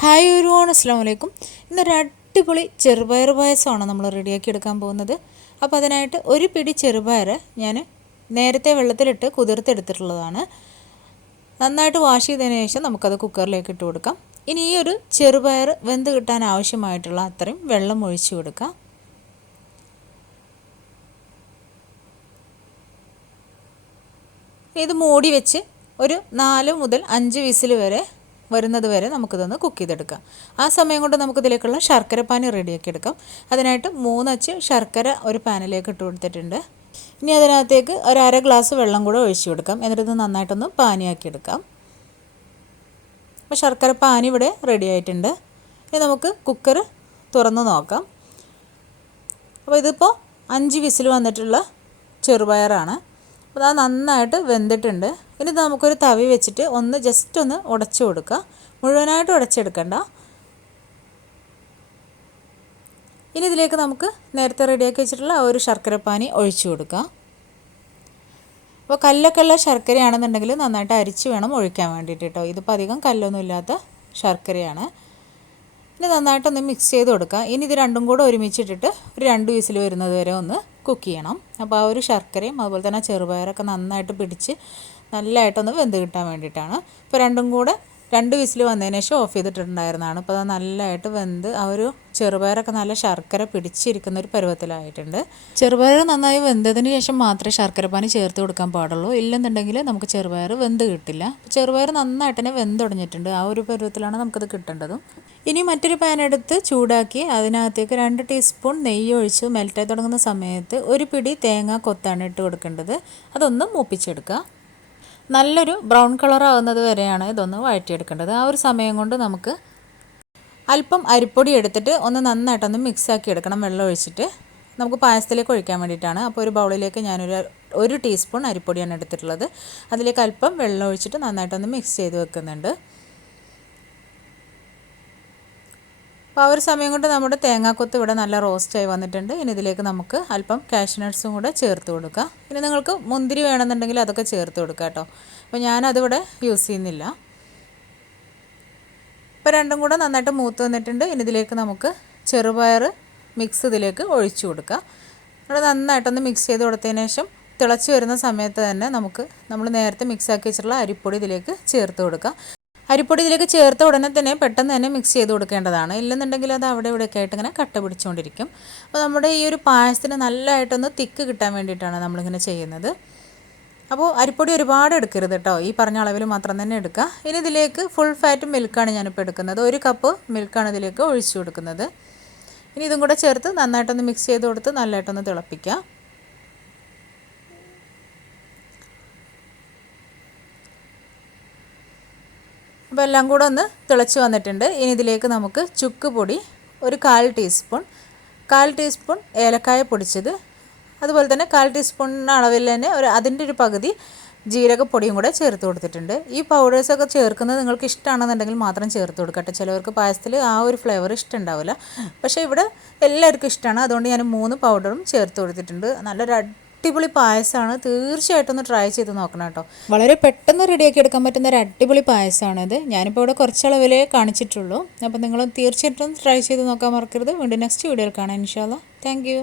Hi everyone, അസ്സലാമു അലൈക്കും. ഇന്നൊരു അടിപൊളി ചെറുപയർ പായസമാണ് നമ്മൾ റെഡിയാക്കി എടുക്കാൻ പോകുന്നത്. അപ്പോൾ അതിനായിട്ട് ഒരു പിടി ചെറുപയർ ഞാൻ നേരത്തെ വെള്ളത്തിലിട്ട് കുതിർത്തെടുത്തിട്ടുള്ളതാണ്. നന്നായിട്ട് വാഷ് ചെയ്തതിന് ശേഷം നമുക്കത് കുക്കറിലേക്ക് ഇട്ട് കൊടുക്കാം. ഇനി ഈ ഒരു ചെറുപയർ വെന്ത് കിട്ടാൻ ആവശ്യമായിട്ടുള്ള അത്രയും വെള്ളം ഒഴിച്ചു കൊടുക്കാം. ഇത് മൂടി വെച്ച് ഒരു 4 മുതൽ 5 വിസിൽ വരെ വരുന്നത് വരെ നമുക്കിതൊന്ന് കുക്ക് ചെയ്തെടുക്കാം. ആ സമയം കൊണ്ട് നമുക്കിതിലേക്കുള്ള ശർക്കര പാനി റെഡിയാക്കി എടുക്കാം. അതിനായിട്ട് 3 അച്ച് ശർക്കര ഒരു പാനിലേക്ക് ഇട്ട് കൊടുത്തിട്ടുണ്ട്. ഇനി അതിനകത്തേക്ക് ഒരു 1/2 ഗ്ലാസ് വെള്ളം കൂടെ ഒഴിച്ചു കൊടുക്കാം. എന്നിട്ട് നന്നായിട്ടൊന്ന് പാനിയാക്കി എടുക്കാം. അപ്പോൾ ശർക്കര പാനി ഇവിടെ റെഡി ആയിട്ടുണ്ട്. ഇനി നമുക്ക് കുക്കർ തുറന്ന് നോക്കാം. അപ്പോൾ ഇതിപ്പോൾ 5 വിസിൽ വന്നിട്ടുള്ള ചെറുപയറാണ്. അപ്പോൾ അത് നന്നായിട്ട് വെന്തിട്ടുണ്ട്. ഇനി നമുക്കൊരു തവി വെച്ചിട്ട് ജസ്റ്റ് ഒന്ന് ഉടച്ചു കൊടുക്കുക. മുഴുവനായിട്ട് ഉടച്ചെടുക്കണ്ട. ഇനി ഇതിലേക്ക് നമുക്ക് നേരത്തെ റെഡിയാക്കി വെച്ചിട്ടുള്ള ആ ഒരു ശർക്കരപ്പാനി ഒഴിച്ചു കൊടുക്കുക. അപ്പോൾ കല്ലൊക്കെയുള്ള ശർക്കരയാണെന്നുണ്ടെങ്കിൽ നന്നായിട്ട് അരിച്ച് വേണം ഒഴിക്കാൻ വേണ്ടിയിട്ട് കേട്ടോ. ഇതിപ്പോൾ അധികം കല്ലൊന്നും ഇല്ലാത്ത ശർക്കരയാണ്. ഇനി നന്നായിട്ടൊന്ന് മിക്സ് ചെയ്ത് കൊടുക്കുക. ഇനി ഇത് രണ്ടും കൂടെ ഒരുമിച്ചിട്ടിട്ട് ഒരു 2 വിസിൽ വരുന്നത് വരെ ഒന്ന് കുക്ക് ചെയ്യണം. അപ്പോൾ ആ ഒരു ശർക്കരയും അതുപോലെ തന്നെ ചെറുപയറൊക്കെ നന്നായിട്ട് പിടിച്ച് നല്ലതായിട്ടൊന്ന് വെന്ത് കിട്ടാൻ വേണ്ടിയിട്ടാണ്. ഇപ്പോൾ രണ്ടും കൂടെ 2 വിസിൽ വന്നതിന് ശേഷം ഓഫ് ചെയ്തിട്ടുണ്ടായിരുന്നതാണ്. ഇപ്പോൾ അത് നല്ലതായിട്ട് വെന്ത് ആ ഒരു ചെറുപയറൊക്കെ നല്ല ശർക്കര പിടിച്ചിരിക്കുന്ന ഒരു പരുവത്തിലായിട്ടുണ്ട്. ചെറുപയർ നന്നായി വെന്തതിന് ശേഷം മാത്രമേ ശർക്കരപ്പാനി ചേർത്ത് കൊടുക്കാൻ പാടുള്ളൂ. ഇല്ലെന്നുണ്ടെങ്കിൽ നമുക്ക് ചെറുപയർ വെന്ത് കിട്ടില്ല. ചെറുപയർ നന്നായിട്ട് തന്നെ വെന്തുടഞ്ഞിട്ടുണ്ട്. ആ ഒരു പരുവത്തിലാണ് നമുക്കത് കിട്ടേണ്ടതും. ഇനി മറ്റൊരു പാൻ എടുത്ത് ചൂടാക്കി അതിനകത്തേക്ക് 2 ടീസ്പൂൺ നെയ്യ് ഒഴിച്ച് മെൽറ്റായി തുടങ്ങുന്ന സമയത്ത് ഒരു പിടി തേങ്ങ കൊത്താണ് ഇട്ട് കൊടുക്കേണ്ടത്. അതൊന്ന് മൂപ്പിച്ചെടുക്കുക. നല്ലൊരു ബ്രൗൺ കളർ ആകുന്നത് വരെയാണ് ഇതൊന്ന് വഴറ്റിയെടുക്കേണ്ടത്. ആ ഒരു സമയം കൊണ്ട് നമുക്ക് അല്പം അരിപ്പൊടി എടുത്തിട്ട് ഒന്ന് നന്നായിട്ടൊന്ന് മിക്സാക്കി എടുക്കണം. വെള്ളം ഒഴിച്ചിട്ട് നമുക്ക് പായസത്തിലേക്ക് ഒഴിക്കാൻ വേണ്ടിയിട്ടാണ്. അപ്പോൾ ഒരു ബൗളിലേക്ക് ഒരു ടീസ്പൂൺ അരിപ്പൊടിയാണ് എടുത്തിട്ടുള്ളത്. അതിലേക്ക് അല്പം വെള്ളം ഒഴിച്ചിട്ട് നന്നായിട്ടൊന്ന് മിക്സ് ചെയ്ത് വെക്കുന്നുണ്ട്. അപ്പോൾ ആ ഒരു സമയം കൊണ്ട് നമ്മുടെ തേങ്ങാക്കൊത്ത് ഇവിടെ നല്ല റോസ്റ്റായി വന്നിട്ടുണ്ട്. ഇനി ഇതിലേക്ക് നമുക്ക് അല്പം കാഷ്യൂ നട്ട്സും കൂടെ ചേർത്ത് കൊടുക്കുക. ഇനി നിങ്ങൾക്ക് മുന്തിരി വേണമെന്നുണ്ടെങ്കിൽ അതൊക്കെ ചേർത്ത് കൊടുക്കുക കേട്ടോ. അപ്പോൾ ഞാനതിവിടെ യൂസ് ചെയ്യുന്നില്ല. ഇപ്പോൾ രണ്ടും കൂടെ നന്നായിട്ട് മൂത്ത് വന്നിട്ടുണ്ട്. ഇനി ഇതിലേക്ക് നമുക്ക് ചെറുപയർ മിക്സ് ഇതിലേക്ക് ഒഴിച്ചു കൊടുക്കുക. ഇവിടെ നന്നായിട്ടൊന്ന് മിക്സ് ചെയ്ത് കൊടുത്തതിന് ശേഷം തിളച്ച് വരുന്ന സമയത്ത് തന്നെ നമ്മൾ നേരത്തെ മിക്സാക്കി വെച്ചിട്ടുള്ള അരിപ്പൊടി ഇതിലേക്ക് ചേർത്ത് കൊടുക്കുക. അരിപ്പൊടി ഇതിലേക്ക് ചേർത്ത ഉടനെ തന്നെ പെട്ടെന്ന് തന്നെ മിക്സ് ചെയ്ത് കൊടുക്കേണ്ടതാണ്. ഇല്ലെന്നുണ്ടെങ്കിൽ അത് അവിടെ ഇവിടെയൊക്കെ ആയിട്ട് ഇങ്ങനെ കട്ട പിടിച്ചുകൊണ്ടിരിക്കും. അപ്പോൾ നമ്മുടെ ഈ ഒരു പായസത്തിന് നല്ലതായിട്ടൊന്ന് തിക്ക് കിട്ടാൻ വേണ്ടിയിട്ടാണ് നമ്മളിങ്ങനെ ചെയ്യുന്നത്. അപ്പോൾ അരിപ്പൊടി ഒരുപാട് എടുക്കരുത് കേട്ടോ. ഈ പറഞ്ഞ അളവിൽ മാത്രം തന്നെ എടുക്കുക. ഇനി ഇതിലേക്ക് ഫുൾ ഫാറ്റ് മിൽക്കാണ് ഞാനിപ്പോൾ എടുക്കുന്നത്. 1 കപ്പ് മിൽക്കാണ് ഇതിലേക്ക് ഒഴിച്ചു കൊടുക്കുന്നത്. ഇനി ഇതും കൂടെ ചേർത്ത് നന്നായിട്ടൊന്ന് മിക്സ് ചെയ്ത് കൊടുത്ത് നല്ലതായിട്ടൊന്ന് തിളപ്പിക്കുക. അപ്പോൾ എല്ലാം കൂടെ ഒന്ന് തിളച്ച് വന്നിട്ടുണ്ട്. ഇനി ഇതിലേക്ക് നമുക്ക് ചുക്ക് പൊടി ഒരു 1/4 ടീസ്പൂൺ ഏലക്കായ പൊടിച്ചത്, അതുപോലെ തന്നെ 1/4 ടീസ്പൂൺ അളവിൽ തന്നെ അതിൻ്റെ ഒരു പകുതി ജീരകപ്പൊടിയും കൂടെ ചേർത്ത് കൊടുത്തിട്ടുണ്ട്. ഈ പൗഡേഴ്സൊക്കെ ചേർക്കുന്നത് നിങ്ങൾക്ക് ഇഷ്ടമാണെന്നുണ്ടെങ്കിൽ മാത്രം ചേർത്ത് കൊടുക്കട്ടെ. ചിലവർക്ക് പായസത്തിൽ ആ ഒരു ഫ്ലേവർ ഇഷ്ടമുണ്ടാവില്ല. പക്ഷേ ഇവിടെ എല്ലാവർക്കും ഇഷ്ടമാണ്. അതുകൊണ്ട് ഞാൻ 3 പൗഡറും ചേർത്ത് കൊടുത്തിട്ടുണ്ട്. നല്ലൊരു അടിപൊളി പായസമാണ്. തീർച്ചയായിട്ടും ഒന്ന് ട്രൈ ചെയ്ത് നോക്കണം കേട്ടോ. വളരെ പെട്ടെന്ന് റെഡിയാക്കി എടുക്കാൻ പറ്റുന്ന ഒരു അടിപൊളി പായസമാണിത്. ഞാനിപ്പോൾ ഇവിടെ കുറച്ച് അളവിലേ കാണിച്ചിട്ടുള്ളൂ. അപ്പോൾ നിങ്ങൾ തീർച്ചയായിട്ടും ട്രൈ ചെയ്ത് നോക്കാൻ മറക്കരുത്. വീണ്ടും നെക്സ്റ്റ് വീഡിയോയിൽ കാണാം ഇൻഷാ അല്ലാഹ്. Thank you.